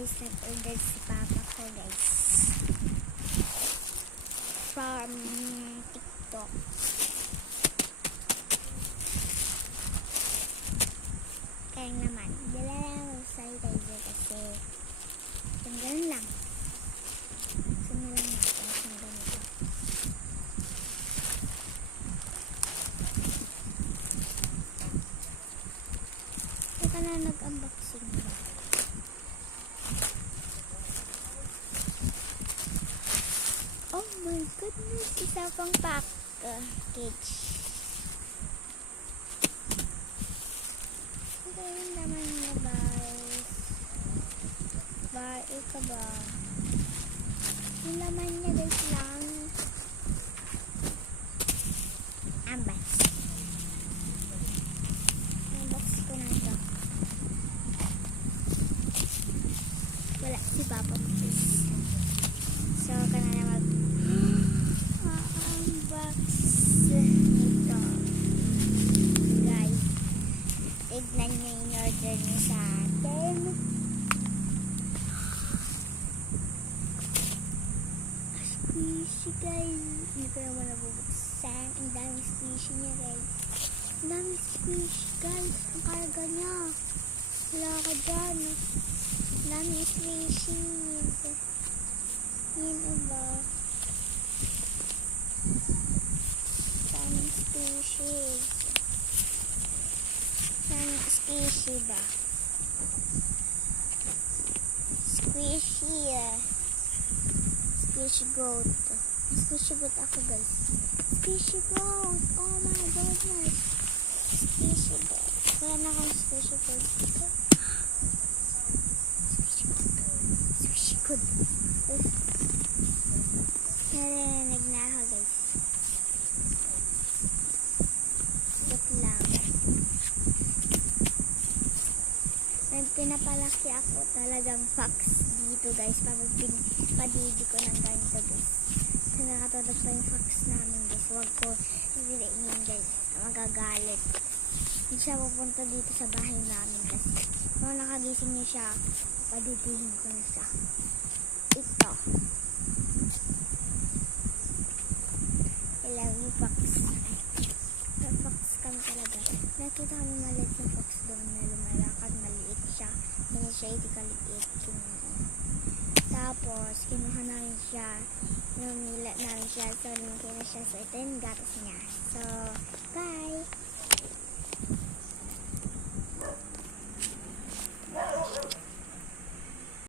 guys, nag-order si papa ko guys from TikTok. Kaya naman dala lang sa sanitizer kasi ganun lang. Sino lang natin yung ganito. Saka na nag-unboxing ba? Oh my goodness, isa pang package. Ito yung naman niya guys. Bae ka ba? Yung naman niya guys lang. Unbox. Unbox ko na ito. Wala si papa mo guys. So, kana na mag-unbox ito. Guys, tignan nyo yung order nyo sa atin. Squishy guys. Hindi ko naman nabubuksan. Ang daming squishy niya guys. Ang daming squishy guys. Ang karga niya. Wala ka dyan. Ang daming squishy. Yan o ba? Daming squishy. Daming squishy ba? Squishy Squishy goat. Squishy goat ako guys. Squishy goat. Oh my goodness. Squishy goat. Wala na akong squishy goat. Squishy goat. Narinig na ako guys. Look lang. May pinapalaki ako talagang fox dito guys. Padidi ko ng ganito guys. Kasi nakatulog pa yung fox namin guys. Huwag ko sisiriin guys. Magagalit. Hindi siya pupunta dito sa bahay namin kasi kung nakagising niya siya, padidihin ko na siya. Ito. I love you fox. Ay, fox kami talaga. Nakita kami maliit na fox doon na lumalakad. Maliit siya. Hindi siya itikaliit. Tapos, kinuha namin siya. Numila namin siya. So, lumaki na siya. So, ito yung gatas niya. So, bye!